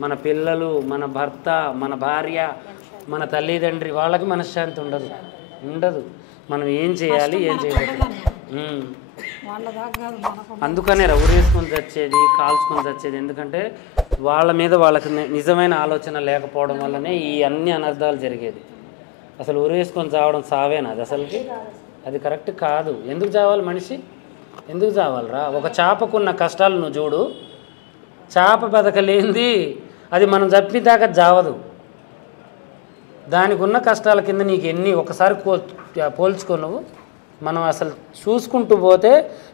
మన పిల్లలు, మన భర్త, మన భార్య, మన తల్లిదండ్రి, వాళ్ళకి మనశ్శాంతి ఉండదు. మనం ఏం చేయాలి, ఏం చేయకూడదు. అందుకనే ఉరేసుకొని చచ్చేది, కాల్చుకొని చచ్చేది. ఎందుకంటే వాళ్ళ మీద వాళ్ళకి నిజమైన ఆలోచన లేకపోవడం వల్లనే ఈ అన్ని అనర్థాలు జరిగేది. అసలు ఉరేసుకొని చావడం సావేనా? అది అసలుకి అది కరెక్ట్ కాదు. ఎందుకు చావాలి మనిషి? ఎందుకు చావాలరా? ఒక చేపకున్న కష్టాలు నువ్వు చూడు. చేప బతకలేంది అది మనం చంపిదాకా చావదు. దానికి ఉన్న కష్టాల కింద నీకు ఎన్ని ఒకసారి పోల్చుకో నువ్వు. మనం అసలు చూసుకుంటూ పోతే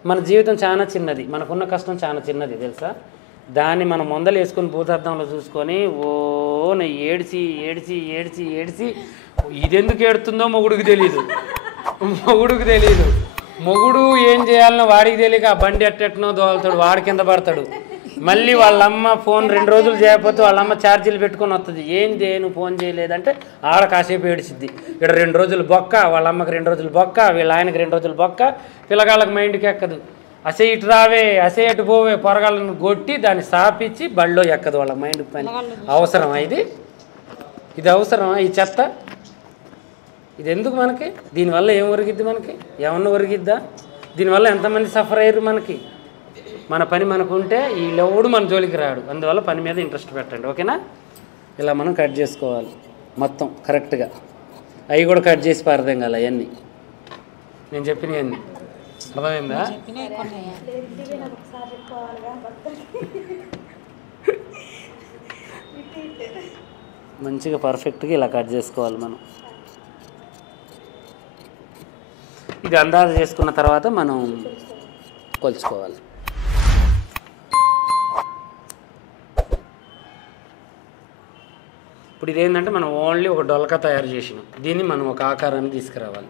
మన జీవితం చాలా చిన్నది, మనకున్న కష్టం చాలా చిన్నది తెలుసా. దాన్ని మనం మొందలు వేసుకొని భూతార్థంలో చూసుకొని నేను ఏడ్చి ఇదెందుకు ఏడుతుందో మొగుడికి తెలీదు. మొగుడు ఏం చేయాలనో వాడికి తెలియక ఆ బండి ఎట్టెట్టనో దోలుతాడు, వాడి కింద పడతాడు. మళ్ళీ వాళ్ళమ్మ ఫోన్ 2 రోజులు చేయకపోతే వాళ్ళమ్మ ఛార్జీలు పెట్టుకొని వస్తుంది. ఏంది నువ్వు ఫోన్ చేయలేదంటే ఆడ కాసేపు ఏడిచిద్ది. ఇక్కడ 2 రోజులు బొక్క, వాళ్ళమ్మకి 2 రోజులు బొక్క, వీళ్ళ ఆయనకి 2 రోజులు బొక్క. పిల్లగాళ్ళకి మైండ్కి ఎక్కదు. అసే ఇటు రావే, అసే అటు పోవే, పొరగాళ్ళను కొట్టి దాన్ని సాపించి బళ్ళో ఎక్కదు వాళ్ళ మైండ్ పని. అవసరమా ఇది అవసరమా? ఈ చెత్త ఇది ఎందుకు మనకి? దీనివల్ల ఏం ఒరిగిద్ది? మనకి ఏమన్నా ఒరిగిద్దా? దీనివల్ల ఎంతమంది సఫర్ అయ్యారు? మన పని మనకుంటే వీళ్ళెవడు మన జోలికి రాడు. అందువల్ల పని మీద ఇంట్రెస్ట్ పెట్టండి, ఓకేనా? ఇలా మనం కట్ చేసుకోవాలి మొత్తం కరెక్ట్గా. అవి కూడా కట్ చేసి పారదేం కాదు అవన్నీ నేను చెప్పినవన్నీ. అర్థమైందా? మంచిగా పర్ఫెక్ట్గా ఇలా కట్ చేసుకోవాలి మనం. ఇది అందాజు చేసుకున్న తర్వాత మనం కొలుచుకోవాలి. ఇప్పుడు ఇదేంటంటే మనం ఓన్లీ ఒక డొలక తయారు చేసినాం. దీన్ని మనం ఒక ఆకారాన్ని తీసుకురావాలి.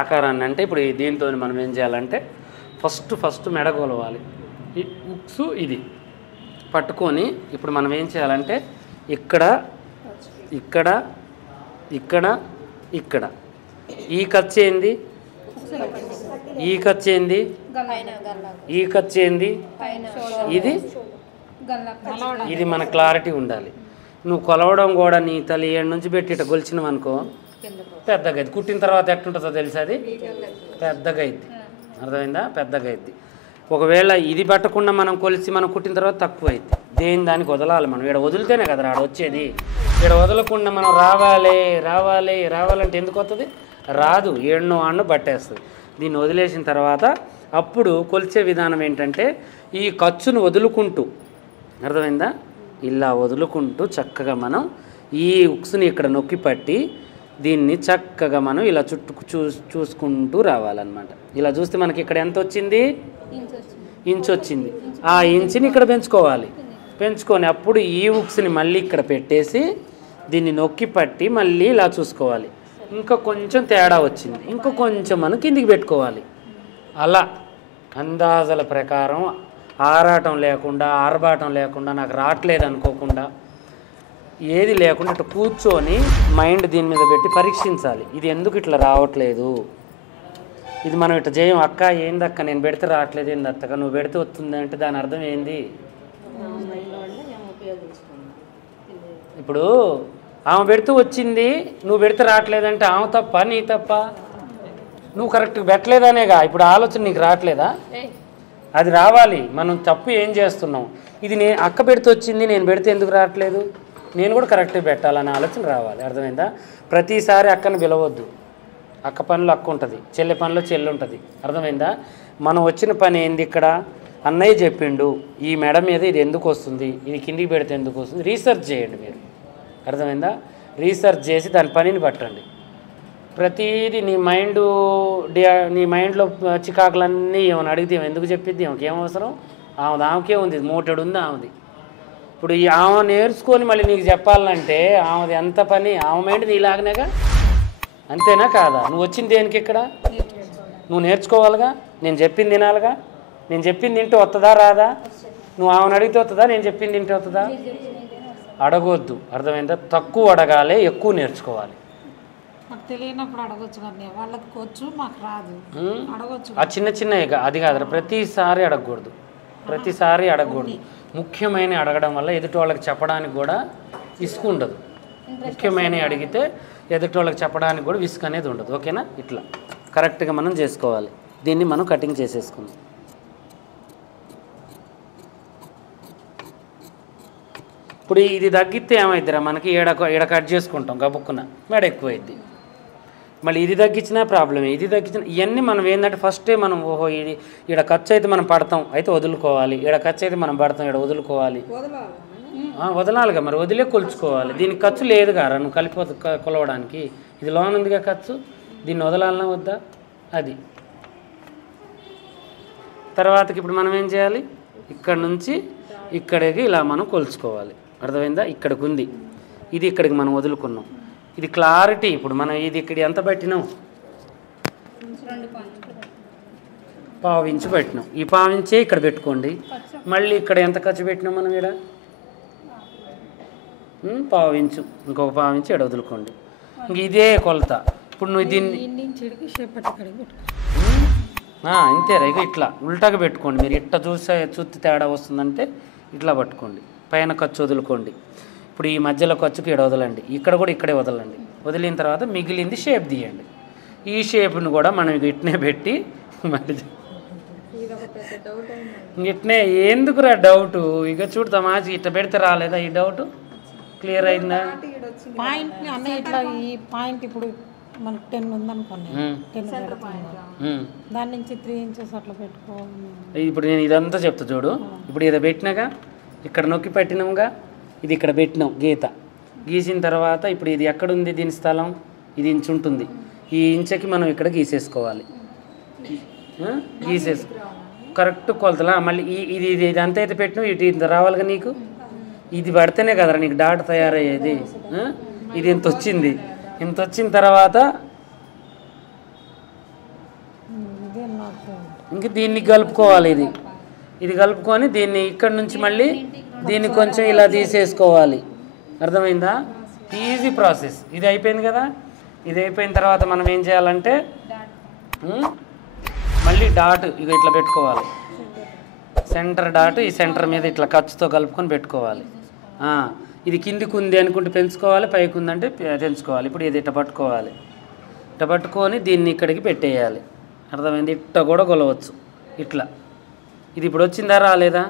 ఆకారాన్ని అంటే ఇప్పుడు దీంతో మనం ఏం చేయాలంటే ఫస్ట్ మెడ కొలవాలి. ఈ ఉక్స్ ఇది పట్టుకొని ఇప్పుడు మనం ఏం చేయాలంటే ఇక్కడ ఈ ఖర్చు ఏంది, ఈ ఖర్చు ఏంది, ఈ ఖర్చు ఏంది, ఇది మన క్లారిటీ ఉండాలి. నువ్వు కొలవడం కూడా నీ తల్లి 7 నుంచి పెట్టి ఇట్లా గొలిచినావు అనుకో పెద్దగా అయింది. కుట్టిన తర్వాత ఎట్లుంటుందో తెలుసా? అది పెద్దగా అయింది. అర్థమైందా? పెద్దగా అయింది. ఒకవేళ ఇది పట్టకుండా మనం కొలిసి మనం కుట్టిన తర్వాత తక్కువ అయింది. దానికి వదలాలి మనం. ఇక్కడ వదిలితేనే కదా ఆడ వచ్చేది. ఇక్కడ వదలకుండా మనం రావాలంటే ఎందుకు వస్తుంది? రాదు. ఆడను పట్టేస్తుంది. దీన్ని వదిలేసిన తర్వాత అప్పుడు కొలిచే విధానం ఏంటంటే ఈ ఖర్చును వదులుకుంటూ, అర్థమైందా? ఇలా వదులుకుంటూ చక్కగా మనం ఈ ఉక్స్ని ఇక్కడ నొక్కి పట్టి దీన్ని చక్కగా మనం ఇలా చూసుకుంటూ రావాలన్నమాట. ఇలా చూస్తే మనకి ఇక్కడ ఎంత వచ్చింది? ఇంచు వచ్చింది. ఆ ఇంచుని ఇక్కడ పెంచుకొని అప్పుడు ఈ ఉక్స్ని మళ్ళీ ఇక్కడ పెట్టేసి దీన్ని నొక్కి పట్టి మళ్ళీ ఇలా చూసుకోవాలి. ఇంకా కొంచెం తేడా వచ్చింది, ఇంకా కొంచెం మనం కిందికి పెట్టుకోవాలి. అలా అందాజల ప్రకారం ఆరాటం లేకుండా, ఆర్భాటం లేకుండా, నాకు రావట్లేదు అనుకోకుండా, ఏది లేకుండా ఇట్లా కూర్చొని మైండ్ దీని మీద పెట్టి పరీక్షించాలి. ఇది ఎందుకు ఇట్లా రావట్లేదు? ఇది మనం ఇట్లా చేయం. అక్క ఏందక్క నేను పెడితే రావట్లేదు, ఏంది అత్తక్క నువ్వు పెడితే వస్తుంది అంటే దాని అర్థం ఏంది? ఇప్పుడు ఆమె పెడితే వచ్చింది, నువ్వు పెడితే రావట్లేదంటే ఆమె తప్ప నీ తప్ప? నువ్వు కరెక్ట్గా పెట్టలేదనేగా ఇప్పుడు ఆలోచన నీకు రావట్లేదా? అది రావాలి. మనం తప్పు ఏం చేస్తున్నాం? ఇది అక్క పెడితే వచ్చింది, నేను పెడితే ఎందుకు రావట్లేదు? నేను కూడా కరెక్ట్గా పెట్టాలనే ఆలోచన రావాలి. అర్థమైందా? ప్రతిసారి అక్కను పిలవద్దు. అక్క పనిలో అక్క ఉంటుంది, చెల్లె పనిలో చెల్లి ఉంటుంది. అర్థమైందా? మనం వచ్చిన పని ఏంది? ఇక్కడ అన్నయ్య చెప్పిండు ఈ మెడ మీద ఇది ఎందుకు వస్తుంది, ఇది కిందికి పెడితే ఎందుకు వస్తుంది, రీసెర్చ్ చేయండి మీరు. అర్థమైందా? రీసెర్చ్ చేసి దాని పనిని పట్టండి. ప్రతిదీ నీ మైండ్లో చికాకులన్నీ ఏమైనా అడిగితే ఎందుకు చెప్పిద్ది? ఆమెకి ఏం అవసరం? ఆమెకే ఉంది, మోటెడు ఉంది ఆమెది. ఇప్పుడు ఈ ఆమె నేర్చుకొని మళ్ళీ నీకు చెప్పాలంటే ఆమెది ఎంత పని? ఆమె మైండ్ నీలాగనేగా, అంతేనా కాదా? నువ్వు వచ్చింది దేనికి? ఇక్కడ నువ్వు నేర్చుకోవాలిగా, నేను చెప్పింది తినాలిగా. నేను చెప్పింది తింటే వస్తుందా రాదా? నువ్వు ఆమెను అడిగితే వస్తుందా? నేను చెప్పింది తింటే వస్తుందా? అడగొద్దు. అర్థమైందా? తక్కువ అడగాలి, ఎక్కువ నేర్చుకోవాలి. మాకు తెలియనప్పుడు అడగొచ్చు కానీ వాళ్ళకి వచ్చు మాకు రాదు అడగొచ్చు. ఆ చిన్న చిన్న అది కాదురా, ప్రతిసారి అడగకూడదు, ప్రతిసారి అడగకూడదు. ముఖ్యమైన అడగడం వల్ల ఎదుటి వాళ్ళకి చెప్పడానికి కూడా విసుగు ఉండదు. ముఖ్యమైన అడిగితే ఎదుటి వాళ్ళకి చెప్పడానికి కూడా విసుగు అనేది ఉండదు. ఓకేనా? ఇట్లా కరెక్ట్గా మనం చేసుకోవాలి. దీన్ని మనం కటింగ్ చేసేసుకుందాం. ఇప్పుడు ఇది తగ్గితే ఏమైద్దిరా మనకి, ఈడ కట్ చేసుకుంటాం గబుక్కున, మెడ ఎక్కువైద్ది. మళ్ళీ ఇది తగ్గించినా ప్రాబ్లమే, ఇది తగ్గించిన ఇవన్నీ మనం ఏంటంటే ఫస్టే మనం ఓహో ఈడ ఖర్చు అయితే మనం పడతాం, అయితే వదులుకోవాలి, ఈడ ఖర్చు అయితే మనం పడతాం, ఈడ వదులుకోవాలి. వదలాలిగా, మరి వదిలే కొలుచుకోవాలి. దీనికి ఖర్చు లేదు కారా, నువ్వు కలిపి కొలవడానికి. ఇది లోన్ ఉందిగా ఖర్చు, దీన్ని వదలాలన్నా వద్దా? అది తర్వాతకి ఇప్పుడు మనం ఏం చేయాలి, ఇక్కడ నుంచి ఇక్కడికి ఇలా మనం కొలుచుకోవాలి. అర్థమైందా? ఇక్కడికి ఉంది, ఇది ఇక్కడికి మనం వదులుకున్నాం. ఇది క్లారిటీ. ఇప్పుడు మనం ఇది ఇక్కడ ఎంత పెట్టినాం, 1/2 ఇంచు పెట్టినాం. ఈ 1/2 ఇంచే ఇక్కడ పెట్టుకోండి. మళ్ళీ ఇక్కడ ఎంత ఖర్చు పెట్టినాం మనం, ఇక్కడ 1/2 ఇంచు, ఇంకొక 1/2 ఇంచు ఇక్కడ వదులుకోండి. ఇంక ఇదే కొలత. ఇప్పుడు నువ్వు దీన్ని అంతేరా, ఇక ఇట్లా ఉల్టాగా పెట్టుకోండి. మీరు ఇట్లా చూస్తే తేడా వస్తుందంటే ఇట్లా పట్టుకోండి, పైన ఖర్చు వదులుకోండి. ఇప్పుడు ఈ మధ్యలో ఖర్చుకి ఇక్కడ వదలండి, ఇక్కడ కూడా ఇక్కడే వదలండి. వదిలిన తర్వాత మిగిలింది షేప్ తీయండి. ఈ షేప్ను కూడా మనం ఇట్నే పెట్టి మళ్ళీ ఇట్నే. ఎందుకురా డౌటు? ఇక చూడు తమాచి, ఇట్లా పెడితే రాలేదా ఈ డౌట్? క్లియర్ అయిందా? పాయింట్ అన్న ఇట్లా ఈ పాయింట్ ఇప్పుడు మనకు 10 ఉందనుకోండి, 10 దాని నుంచి 3 ఇంచెస్ అట్లా పెట్టుకోవాలి. ఇప్పుడు నేను ఇదంతా చెప్తా చూడు. ఇప్పుడు ఇది పెట్టినాగా, ఇక్కడ నొక్కి పెట్టినాముగా, ఇది ఇక్కడ పెట్టినాం గీత. గీసిన తర్వాత ఇప్పుడు ఇది ఎక్కడుంది, దీని స్థలం ఇది ఇంచు ఉంటుంది. ఈ ఇంచుకి మనం ఇక్కడ గీసేసుకోవాలి. కరెక్ట్ కొలతలా. మళ్ళీ ఇది ఇది అంత అయితే పెట్టినావు, ఇది రావాలిగా నీకు. ఇది పడితేనే కదరా నీకు డాట్ తయారయ్యేది. ఇది ఇంత వచ్చింది, ఇంత వచ్చిన తర్వాత ఇంక దీన్ని కలుపుకోవాలి. ఇది కలుపుకొని దీన్ని ఇక్కడ నుంచి మళ్ళీ దీన్ని కొంచెం ఇలా తీసేసుకోవాలి. అర్థమైందా? Easy process. ఇది అయిపోయింది కదా. ఇది అయిపోయిన తర్వాత మనం ఏం చేయాలంటే మళ్ళీ డాట్ ఇక ఇట్లా పెట్టుకోవాలి. సెంటర్ డాట్ ఈ సెంటర్ మీద ఇట్లా ఖర్చుతో కలుపుకొని పెట్టుకోవాలి. ఇది కిందికి ఉంది అనుకుంటే పెంచుకోవాలి, పైకి ఉందంటే పెంచుకోవాలి. ఇప్పుడు ఇది ఇట్లా పట్టుకోవాలి. ఇట్లా పట్టుకొని దీన్ని ఇక్కడికి పెట్టేయాలి. అర్థమైంది? ఇట్లా కూడా కొలవచ్చు ఇట్లా. ఇది ఇప్పుడు వచ్చిందా రాలేదా?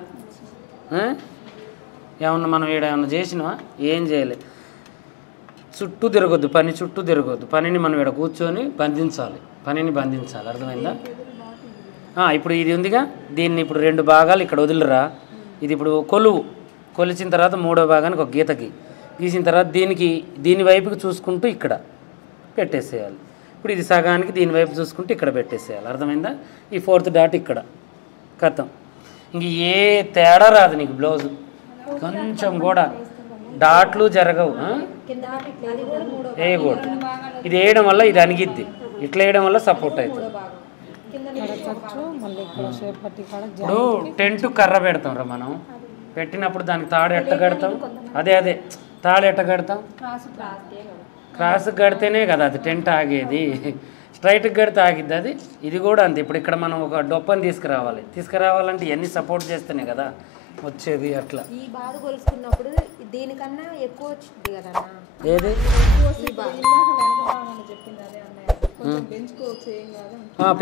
ఏమన్నా మనం ఇక్కడ ఏమన్నా చేసినావా? ఏం చేయలే. చుట్టూ తిరగొద్దు, పని చుట్టూ తిరగొద్దు. పనిని మనం ఇక్కడ కూర్చొని బంధించాలి, పనిని బంధించాలి. అర్థమైందా? ఇప్పుడు ఇది ఉందిగా, దీన్ని ఇప్పుడు 2 భాగాలు ఇక్కడ వదిలిరా. ఇది ఇప్పుడు కొలిచిన తర్వాత 3వ భాగానికి ఒక గీతకి గీసిన తర్వాత దీని వైపుకి చూసుకుంటూ ఇక్కడ పెట్టేసేయాలి. ఇప్పుడు ఇది సగానికి దీని వైపు చూసుకుంటూ ఇక్కడ పెట్టేసేయాలి. అర్థమైందా? ఈ 4th డాట్ ఇక్కడ కథం. ఇంక ఏ తేడా రాదు నీకు. బ్లౌజు కొంచెం కూడా డాట్లు జరగవు. వేయకూడదు. ఇది వేయడం వల్ల ఇది అణిగిద్ది, ఇట్లా వేయడం వల్ల సపోర్ట్ అవుతుంది. ఇప్పుడు టెంట్ కర్ర పెడతాం రా మనం. పెట్టినప్పుడు దానికి తాడు ఎట్ట కడతాం? అదే తాడు ఎట్ట కడతాం? క్రాస్ కడితేనే కదా అది టెంట్ ఆగేది. స్ట్రైట్కి కడితే ఆగిద్ది అది. ఇది కూడా అంతే. ఇప్పుడు ఇక్కడ మనం ఒక డొప్పని తీసుకురావాలంటే ఇవన్నీ సపోర్ట్ చేస్తేనే కదా వచ్చేది. అట్లా ఈ బాధ కొలుసుకున్నప్పుడు దీనికన్నా ఎక్కువ వచ్చింది కదా. ఏది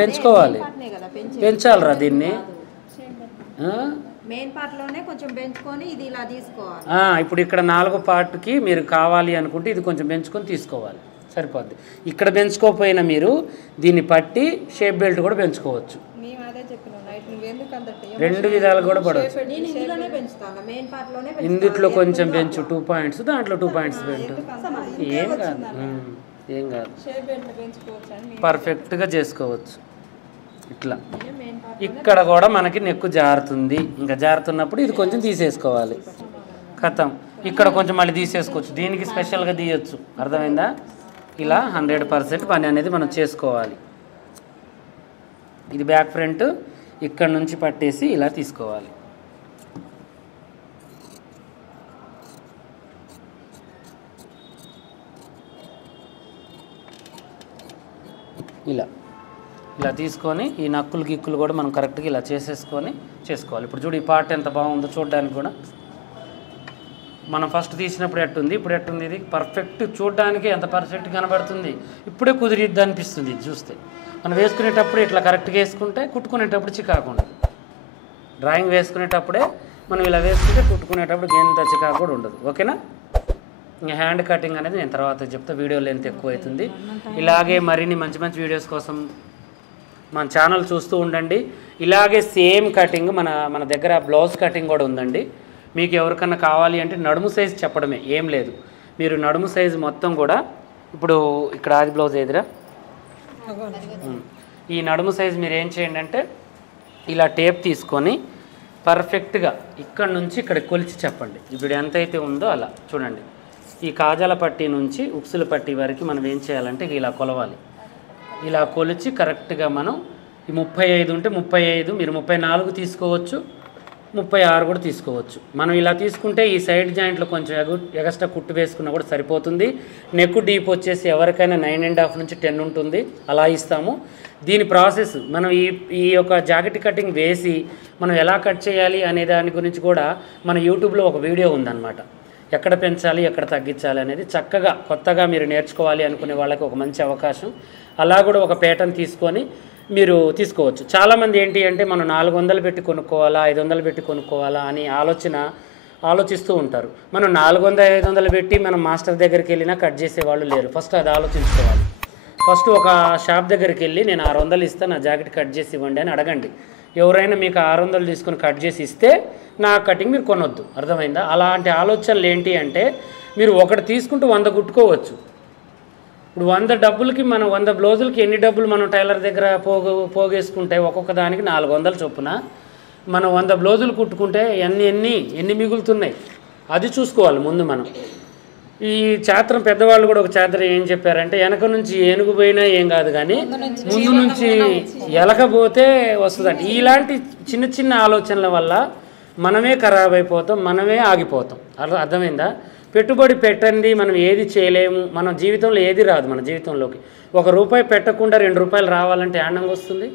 పెంచుకోవాలి, పెంచాలిరా దీన్ని. మెయిన్ పార్ట్ లోనే కొంచెం పెంచుకొని ఇది ఇలా తీసుకోవాలి. ఇప్పుడు ఇక్కడ 4వ పార్ట్కి మీరు కావాలి అనుకుంటే ఇది కొంచెం పెంచుకొని తీసుకోవాలి, సరిపోద్ది. ఇక్కడ పెంచుకోకపోయినా మీరు దీన్ని పట్టి షేప్ బెల్ట్ కూడా పెంచుకోవచ్చు. 2 విధాలు కూడా పడవచ్చు. ఇందుట్లో కొంచెం పెంచు 2 పాయింట్స్, దాంట్లో 2 పాయింట్స్ పెంచు. ఏం కాదు, పర్ఫెక్ట్గా చేసుకోవచ్చు. ఇట్లా ఇక్కడ కూడా మనకి నెక్కు జారుతుంది. ఇంకా జారుతున్నప్పుడు ఇది కొంచెం తీసేసుకోవాలి. కథం. ఇక్కడ కొంచెం మళ్ళీ తీసేసుకోవచ్చు, దీనికి స్పెషల్గా తీయచ్చు. అర్థమైందా? ఇలా 100% పని అనేది మనం చేసుకోవాలి. ఇది బ్యాక్ ఫ్రంట్ ఇక్కడ నుంచి పట్టేసి ఇలా తీసుకోవాలి. ఇలా తీసుకొని ఈ నక్కులు గిక్కులు కూడా మనం కరెక్ట్గా ఇలా చేసుకోవాలి. ఇప్పుడు చూడు ఈ పార్ట్ ఎంత బాగుందో చూడడానికి కూడా. మనం ఫస్ట్ తీసినప్పుడు ఎట్టుంది, ఇప్పుడు ఎట్టుంది, ఇది పర్ఫెక్ట్ చూడడానికి ఎంత పర్ఫెక్ట్ కనబడుతుంది. ఇప్పుడే కుదిరిద్ది అనిపిస్తుంది ఇది చూస్తే. మనం వేసుకునేటప్పుడు ఇట్లా కరెక్ట్గా వేసుకుంటే కుట్టుకునేటప్పుడు చికాకు ఉండదు. డ్రాయింగ్ వేసుకునేటప్పుడే మనం ఇలా వేసుకుంటే కుట్టుకునేటప్పుడు ఎంత చికాకు కూడా ఉండదు. ఓకేనా? ఇంకా హ్యాండ్ కటింగ్ అనేది నేను తర్వాత చెప్తా, వీడియో లెంత్ ఎక్కువ అవుతుంది. ఇలాగే మరిన్ని మంచి మంచి వీడియోస్ కోసం మన ఛానల్ చూస్తూ ఉండండి. ఇలాగే సేమ్ కటింగ్ మన దగ్గర బ్లౌజ్ కటింగ్ కూడా ఉందండి. మీకు ఎవరికన్నా కావాలి అంటే నడుము సైజు చెప్పడమే, ఏం లేదు. మీరు నడుము సైజు మొత్తం కూడా ఇప్పుడు ఇక్కడ ఆది బ్లౌజ్ ఏదిరా, ఈ నడుము సైజు మీరు ఏం చేయండి అంటే ఇలా టేప్ తీసుకొని పర్ఫెక్ట్గా ఇక్కడ నుంచి ఇక్కడ కొలిచి చెప్పండి. ఇప్పుడు ఎంతైతే ఉందో అలా చూడండి. ఈ కాజాల పట్టీ నుంచి ఉక్సుల పట్టీ వరకు మనం ఏం చేయాలంటే ఇలా కొలవాలి. ఇలా కొలిచి కరెక్ట్గా మనం ఈ 35 ఉంటే 35, మీరు 34 తీసుకోవచ్చు, 36 కూడా తీసుకోవచ్చు. మనం ఇలా తీసుకుంటే ఈ సైడ్ జాయింట్లో కొంచెం ఎగస్ట్రా కుట్టు వేసుకున్నా కూడా సరిపోతుంది. నెక్ డీప్ వచ్చేసి ఎవరికైనా 9.5 నుంచి 10 ఉంటుంది, అలా ఇస్తాము. దీని ప్రాసెస్ మనం ఈ యొక్క జాకెట్ కటింగ్ వేసి మనం ఎలా కట్ చేయాలి అనే దాని గురించి కూడా మన యూట్యూబ్లో ఒక వీడియో ఉందన్నమాట. ఎక్కడ పెంచాలి ఎక్కడ తగ్గించాలి అనేది చక్కగా కొత్తగా మీరు నేర్చుకోవాలి అనుకునే వాళ్ళకి ఒక మంచి అవకాశం. అలా కూడా ఒక ప్యాటర్న్ తీసుకొని మీరు తీసుకోవచ్చు. చాలామంది ఏంటి అంటే మనం 400 పెట్టి కొనుక్కోవాలా 500 పెట్టి కొనుక్కోవాలా అని ఆలోచిస్తూ ఉంటారు. మనం 400, 500 పెట్టి మనం మాస్టర్ దగ్గరికి వెళ్ళినా కట్ చేసేవాళ్ళు లేరు. ఫస్ట్ అది ఆలోచించుకోవాలి. ఫస్ట్ ఒక షాప్ దగ్గరికి వెళ్ళి నేను 600 ఇస్తాను, నా జాకెట్ కట్ చేసి ఇవ్వండి అని అడగండి. ఎవరైనా మీకు 600 తీసుకొని కట్ చేసి ఇస్తే నా కటింగ్ మీరు కొనొద్దు. అర్థమైందా? అలాంటి ఆలోచనలు ఏంటి అంటే మీరు ఒకటి తీసుకుంటూ 100 కుట్టుకోవచ్చు. ఇప్పుడు 100 డబ్బులకి మనం 100 బ్లౌజులకి ఎన్ని డబ్బులు మనం టైలర్ దగ్గర పోగేసుకుంటే ఒక్కొక్క దానికి 400 చొప్పున మనం 100 బ్లౌజులు కుట్టుకుంటే ఎన్ని మిగులుతున్నాయి అది చూసుకోవాలి ముందు మనం. ఈ చాత్రం పెద్దవాళ్ళు కూడా ఒక చాత్రం ఏం చెప్పారంటే వెనక నుంచి ఏనుగు పోయినా ఏం కాదు కానీ ముందు నుంచి ఎలకపోతే వస్తుందంట. ఇలాంటి చిన్న చిన్న ఆలోచనల వల్ల మనమే ఖరాబ్ అయిపోతాం, మనమే ఆగిపోతాం. అర్థమైందా? పెట్టుబడి పెట్టండి, మనం ఏది చేయలేము, మన జీవితంలో ఏది రాదు. మన జీవితంలోకి ₹1 పెట్టకుండా ₹2 రావాలంటే యాండంగా వస్తుంది,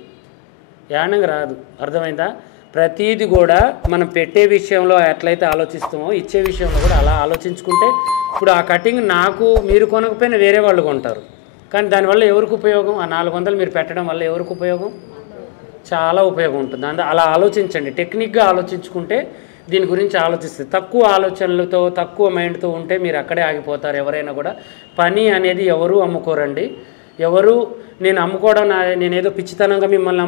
యాండంగా రాదు. అర్థమైందా? ప్రతీది కూడా మనం పెట్టే విషయంలో ఎట్లయితే ఆలోచిస్తామో ఇచ్చే విషయంలో కూడా అలా ఆలోచించుకుంటే ఇప్పుడు ఆ కటింగ్ మీరు కొనకపోయినా వేరే వాళ్ళు కొంటారు. కానీ దానివల్ల ఎవరికి ఉపయోగం? ఆ 400 మీరు పెట్టడం వల్ల ఎవరికి ఉపయోగం? చాలా ఉపయోగం ఉంటుంది. అలా ఆలోచించండి, టెక్నిక్గా ఆలోచించుకుంటే దీని గురించి ఆలోచిస్తే తక్కువ ఆలోచనలతో తక్కువ మైండ్తో ఉంటే మీరు అక్కడే ఆగిపోతారు. ఎవరైనా కూడా పని అనేది ఎవరూ అమ్ముకోరండి. ఎవరు నేనేదో పిచ్చితనంగా మిమ్మల్ని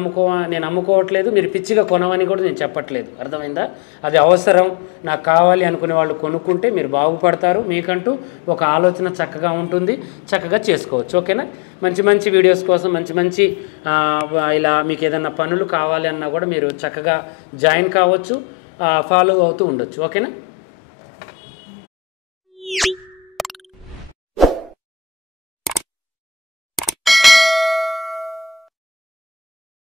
నేను అమ్ముకోవట్లేదు, మీరు పిచ్చిగా కొనవని కూడా నేను చెప్పట్లేదు. అర్థమైందా? అది అవసరం, నాకు కావాలి అనుకునే వాళ్ళు కొనుక్కుంటే మీరు బాగుపడతారు. మీకంటూ ఒక ఆలోచన చక్కగా ఉంటుంది, చక్కగా చేసుకోవచ్చు. ఓకేనా? మంచి మంచి వీడియోస్ కోసం మంచి ఇలా మీకు ఏదైనా పనులు కావాలి అన్నా కూడా మీరు చక్కగా జాయిన్ కావచ్చు, ఫాలో అవుతూ ఉండొచ్చు. ఓకేనా?